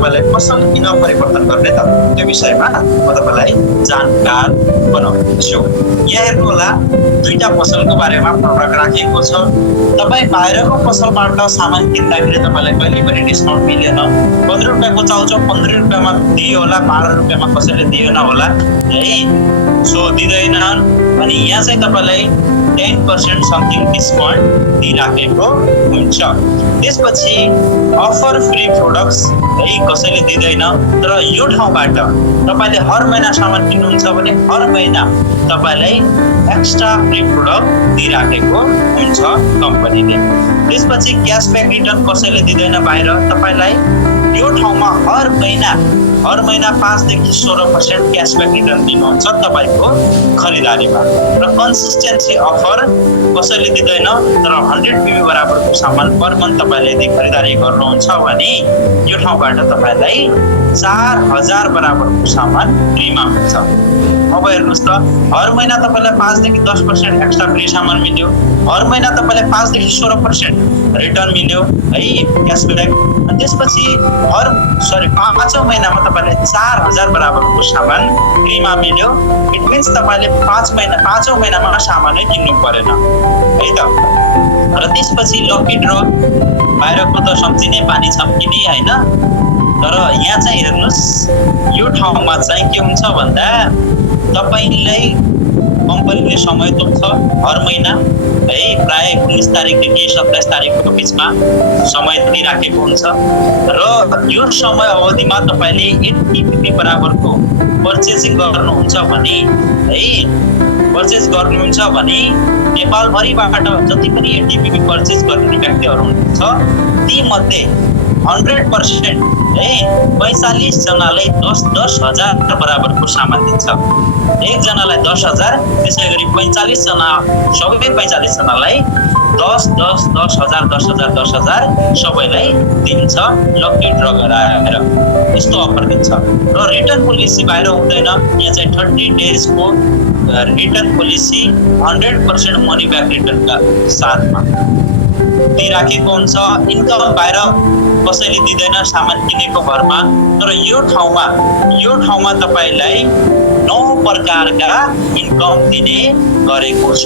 तपाईँलाई पसल किन परिवर्तन गर्ने त त्यो विषयमा म तपाईँलाई जानकार बनाउँछु। यहाँ हेर्नु होला, दुईटा पसलको बारेमा फरक राखिएको छ। तपाईँ बाहिरको पसलबाट सामान किन्दाखेरि तपाईँलाई कहिले पनि डिस्काउन्ट मिलेन। 15 रुपियाँको चाउचाउ 15 रुपियाँमा दियो होला, 12 रुपियाँमा कसैले दिएन होला है, सो दिँदैनन्। अनि यहाँ चाहिँ तपाईँलाई 10% समथिङ डिस्काउन्ट दिइराखेको हुन्छ। त्यसपछि अफर फ्री प्रोडक्ट्स है कसैले दिँदैन, तर यो ठाउँबाट तपाईँले हर महिना सामान किन्नुहुन्छ भने हर महिना तपाईँलाई एक्स्ट्रा फ्री प्रोडक्ट दिइराखेको हुन्छ कम्पनीले। त्यसपछि क्यासब्याक रिटर्न कसैले दिँदैन बाहिर, तपाईँलाई यो ठाउँमा हर महिना 5 देखि 16% क्यासब्याक रिटर्न दिनुहुन्छ तपाईँको खरिदारीमा। र कन्सिस्टेन्सी अफर कसैले दिँदैन, तर 100 PB बराबरको सामान पर मन्थ तपाईँले यदि खरिदारी गर्नुहुन्छ भने यो ठाउँबाट तपाईँलाई 4000 बराबरको सामान फ्रीमा मिल्छ। अब हेर्नुहोस् त, हर महिना तपाईँलाई 5 देखि 10% एक्स्ट्रा फ्री सामान मिल्यो, हर महिना तपाईँलाई 5 देखि 16% रिटर्न मिल्यो है क्यासब्याक। त्यसपछि पाँचौं महिनामा तपाईँलाई 4000 बराबरको सामान फ्रीमा मिल्यो। इट मिन्स तपाईँले पाँचौं महिनामा सामानै किन्नु परेन है त। र त्यसपछि लकी ड्र, बाहिरको त सम्झिने पानी छम्किने होइन, तर यहाँ चाहिँ हेर्नुहोस्, यो ठाउँमा चाहिँ के हुन्छ भन्दा तपाईँलाई कम्पनीले समय तोक्छ हर महिना है, प्राय 19 तारिकदेखि 27 तारिकको बिचमा समय दिइराखेको हुन्छ। र यो समय अवधिमा तपाईँले 8 PB बराबरको पर्चेजिङ गर्नुहुन्छ भने नेपालभरिबाट जति पनि 8 PB पर्चेज गर्ने व्यक्तिहरू हुनुहुन्छ ती मध्ये 100% है 45 जनालाई 10,000 बराबरको सामान दिन्छ। एकजनालाई 10,000, त्यसै गरी 45 जना, सबै 45 जनालाई 10,000 सबैलाई दिन्छ लकी ड्र गराएर। यस्तो अफर दिन्छ। र रिटर्न पोलिसी बाहिर हुँदैन, यहाँ चाहिँ 30 डेजको रिटर्न पोलिसी 100% मनी ब्याक रिटर्नका साथमा दिइराखेको हुन्छ। इन्कम बाहिर कसैले दिँदैन सामान किनेको भरमा, तर यो ठाउँमा तपाईँलाई 9 प्रकारका इन्कम दिने गरेको छ।